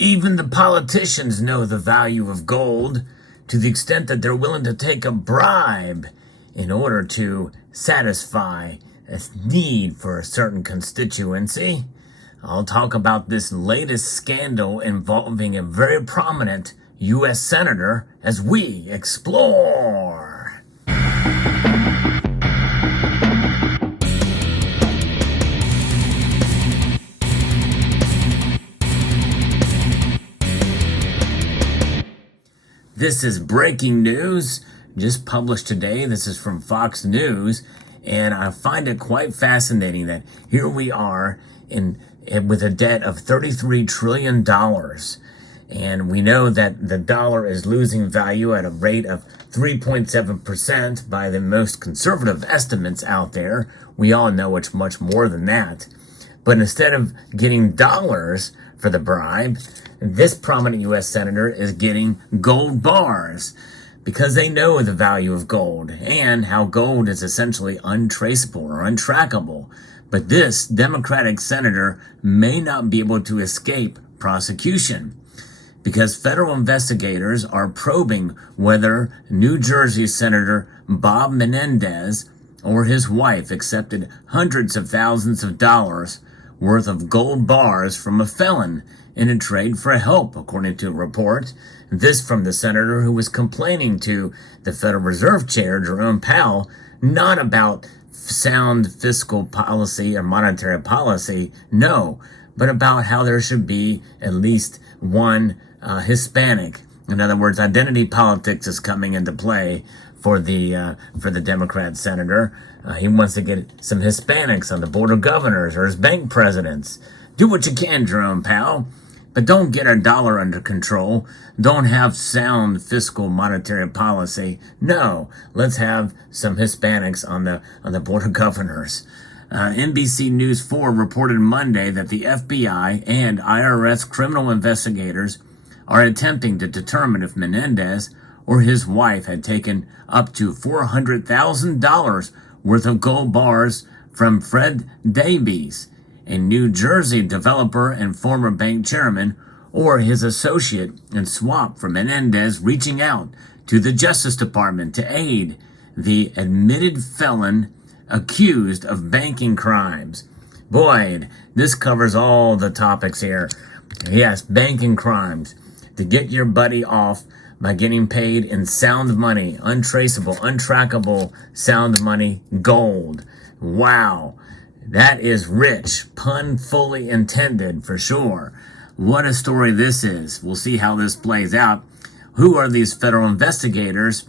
Even the politicians know the value of gold to the extent that they're willing to take a bribe in order to satisfy a need for a certain constituency. I'll talk about this latest scandal involving a very prominent U.S. senator as we explore. This is breaking news, just published today. This is from Fox News, and I find it quite fascinating that here we are with a debt of $33 trillion. And we know that the dollar is losing value at a rate of 3.7% by the most conservative estimates out there. We all know it's much more than that. But instead of getting dollars for the bribe, this prominent U.S. senator is getting gold bars because they know the value of gold and how gold is essentially untraceable or untrackable. But this Democratic senator may not be able to escape prosecution because federal investigators are probing whether New Jersey Senator Bob Menendez or his wife accepted hundreds of thousands of dollars worth of gold bars from a felon in a trade for help, according to a report. This from the senator who was complaining to the Federal Reserve Chair, Jerome Powell, not about sound fiscal policy or monetary policy, no, but about how there should be at least one Hispanic. In other words, identity politics is coming into play for the Democrat senator. He wants to get some Hispanics on the board of governors or as bank presidents. Do what you can, Jerome Powell, but don't get our dollar under control. Don't have sound fiscal monetary policy. No, let's have some Hispanics on the board of governors. NBC News 4 reported Monday that the FBI and IRS criminal investigators are attempting to determine if Menendez or his wife had taken up to $400,000 worth of gold bars from Fred Davies, a New Jersey developer and former bank chairman, or his associate, in swap for Menendez reaching out to the Justice Department to aid the admitted felon accused of banking crimes. Boy, this covers all the topics here. Yes, banking crimes. To get your buddy off by getting paid in sound money, untraceable, untrackable sound money, gold. Wow. That is rich, pun fully intended for sure. What a story this is. We'll see how this plays out. Who are these federal investigators?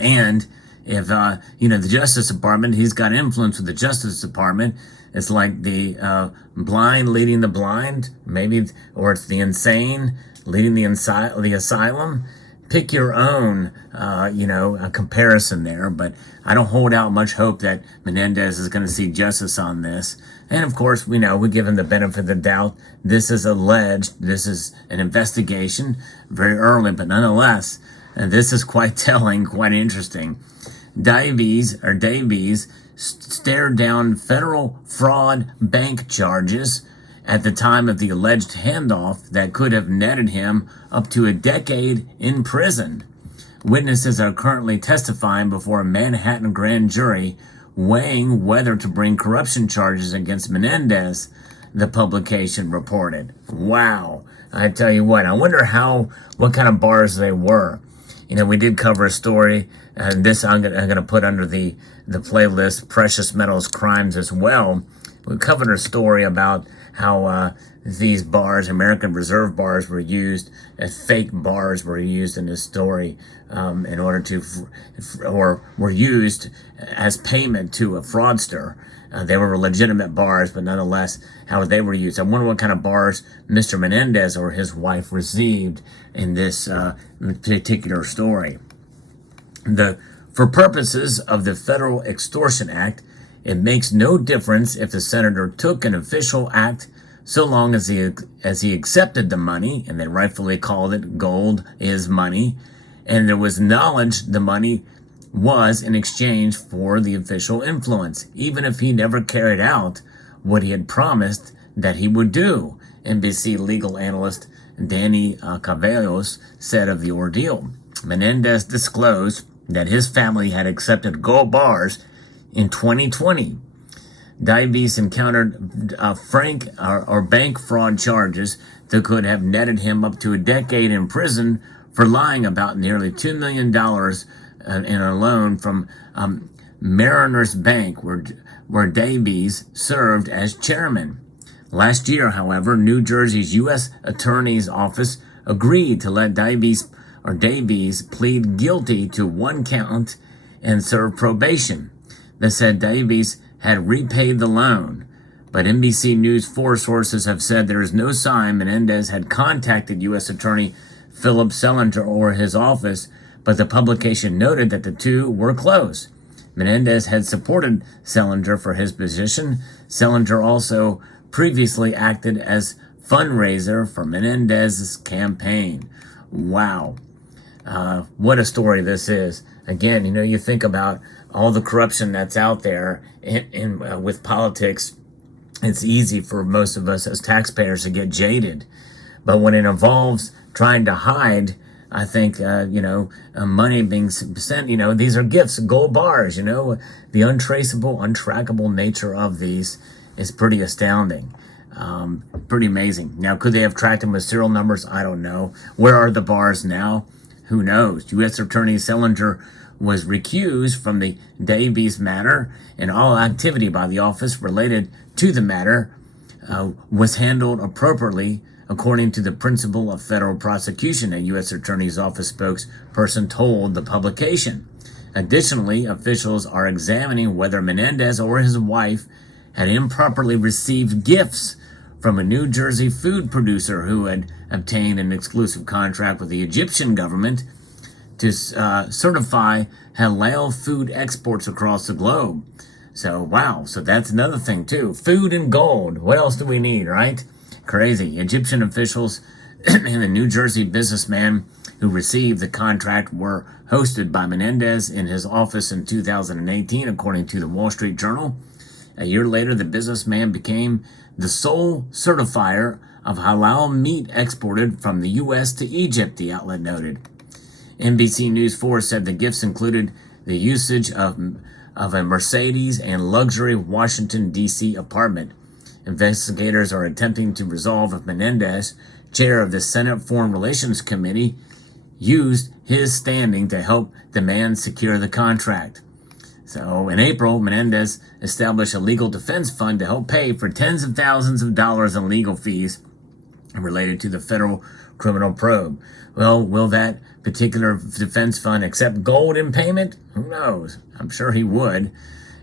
And if, the Justice Department, he's got influence with the Justice Department. It's like the blind leading the blind, maybe, or it's the insane leading the asylum. Pick your own, a comparison there, but I don't hold out much hope that Menendez is going to see justice on this. And of course, we give him the benefit of the doubt. This is alleged. This is an investigation, very early, but nonetheless, and this is quite telling, quite interesting. Davies stared down federal fraud bank charges at the time of the alleged handoff that could have netted him up to a decade in prison. Witnesses are currently testifying before a Manhattan grand jury weighing whether to bring corruption charges against Menendez, the publication reported. Wow. I tell you what, I wonder what kind of bars they were. We did cover a story, and this I'm going to put under the playlist, Precious Metals Crimes as well. We covered a story about how these bars, American Reserve bars, were used as fake bars were used in this story in order to, or were used as payment to a fraudster. They were legitimate bars, but nonetheless, how they were used. I wonder what kind of bars Mr. Menendez or his wife received in this particular story. For purposes of the Federal Extortion Act, it makes no difference if the senator took an official act so long as he accepted the money, and they rightfully called it gold is money, and there was knowledge the money was in exchange for the official influence, even if he never carried out what he had promised that he would do. NBC legal analyst Danny Cavallos said of the ordeal. Menendez disclosed that his family had accepted gold bars in 2020. Diabetes encountered bank fraud charges that could have netted him up to a decade in prison for lying about nearly $2 million in a loan from Mariners Bank, where Davies served as chairman. Last year, however, New Jersey's U.S. Attorney's Office agreed to let Davies plead guilty to one count and serve probation. They said Davies had repaid the loan, but NBC News 4 sources have said there is no sign Menendez had contacted U.S. Attorney Philip Selinger or his office, but the publication noted that the two were close. Menendez had supported Selinger for his position. Selinger also previously acted as fundraiser for Menendez's campaign. Wow. What a story this is. Again, you think about all the corruption that's out there with politics. It's easy for most of us as taxpayers to get jaded. But when it involves trying to hide, I think, money being sent, these are gifts, gold bars, the untraceable, untrackable nature of these is pretty astounding. Pretty amazing. Now, could they have tracked them with serial numbers? I don't know. Where are the bars now? Who knows? U.S. Attorney Selinger was recused from the Davies matter, and all activity by the office related to the matter was handled appropriately according to the principle of federal prosecution, a U.S. Attorney's Office spokesperson told the publication. Additionally, officials are examining whether Menendez or his wife had improperly received gifts from a New Jersey food producer who had obtained an exclusive contract with the Egyptian government to certify halal food exports across the globe. So, wow. So that's another thing, too. Food and gold. What else do we need, right? Crazy. Egyptian officials and the New Jersey businessman who received the contract were hosted by Menendez in his office in 2018, according to the Wall Street Journal. A year later, the businessman became the sole certifier of halal meat exported from the U.S. to Egypt, the outlet noted. NBC News 4 said the gifts included the usage of a Mercedes and luxury Washington, D.C. apartment. Investigators are attempting to resolve if Menendez, chair of the Senate Foreign Relations Committee, used his standing to help the man secure the contract. So in April, Menendez established a legal defense fund to help pay for tens of thousands of dollars in legal fees related to the federal criminal probe. Well, will that particular defense fund accept gold in payment? Who knows? I'm sure he would.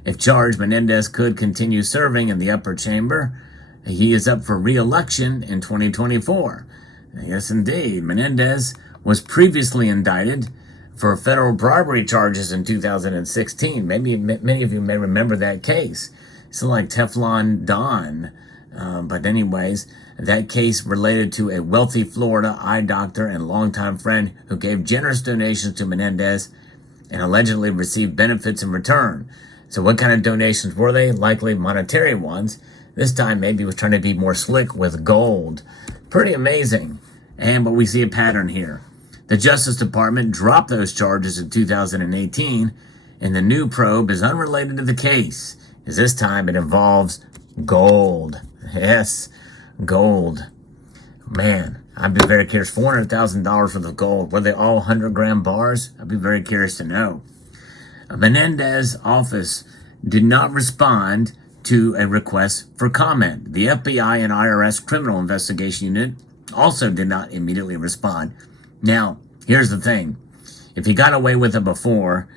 If charged, Menendez could continue serving in the upper chamber. He is up for re-election in 2024. Yes, indeed. Menendez was previously indicted for federal bribery charges in 2016. Maybe many of you may remember that case. It's like Teflon Don. But anyways, that case related to a wealthy Florida eye doctor and longtime friend who gave generous donations to Menendez and allegedly received benefits in return. So what kind of donations were they? Likely monetary ones. This time maybe he was trying to be more slick with gold. Pretty amazing. But we see a pattern here. The Justice Department dropped those charges in 2018, and the new probe is unrelated to the case, as this time it involves gold. Yes, gold. Man, I'd be very curious. $400,000 worth of gold. Were they all 100-gram bars? I'd be very curious to know. Menendez's office did not respond to a request for comment. The FBI and IRS Criminal Investigation Unit also did not immediately respond. Now, here's the thing. If he got away with it before,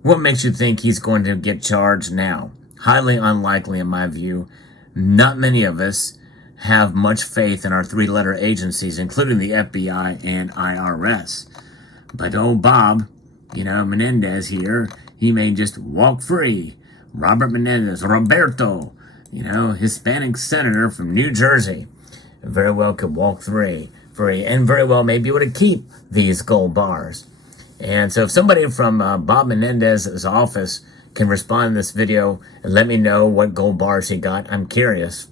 what makes you think he's going to get charged now? Highly unlikely, in my view. Not many of us have much faith in our three-letter agencies, including the FBI and IRS. But old Bob, Menendez here, he may just walk free. Robert Menendez, Roberto, Hispanic senator from New Jersey, very well could walk free, and very well may be able to keep these gold bars. And so if somebody from Bob Menendez's office can respond to this video and let me know what gold bars he got, I'm curious.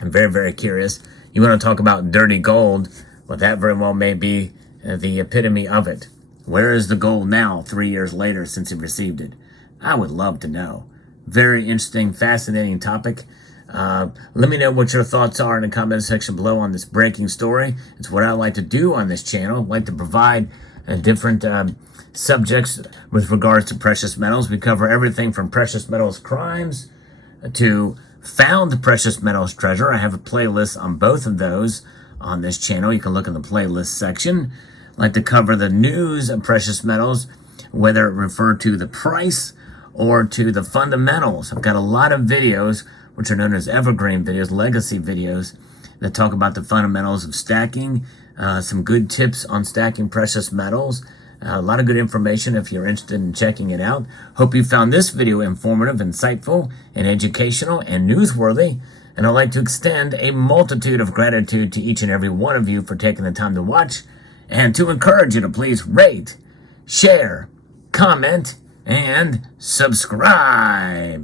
I'm very, very curious. You want to talk about dirty gold? Well, that very well may be the epitome of it. Where is the gold now, 3 years later since he received it? I would love to know. Very interesting, fascinating topic. Let me know what your thoughts are in the comment section below on this breaking story. It's what I like to do on this channel. I like to provide different subjects with regards to precious metals. We cover everything from precious metals crimes to found precious metals treasure. I have a playlist on both of those on this channel. You can look in the playlist section. I like to cover the news of precious metals, whether it refer to the price or to the fundamentals. I've got a lot of videos, which are known as evergreen videos, legacy videos, that talk about the fundamentals of stacking, some good tips on stacking precious metals, a lot of good information if you're interested in checking it out. Hope you found this video informative, insightful, and educational, and newsworthy. And I'd like to extend a multitude of gratitude to each and every one of you for taking the time to watch, and to encourage you to please rate, share, comment, and subscribe.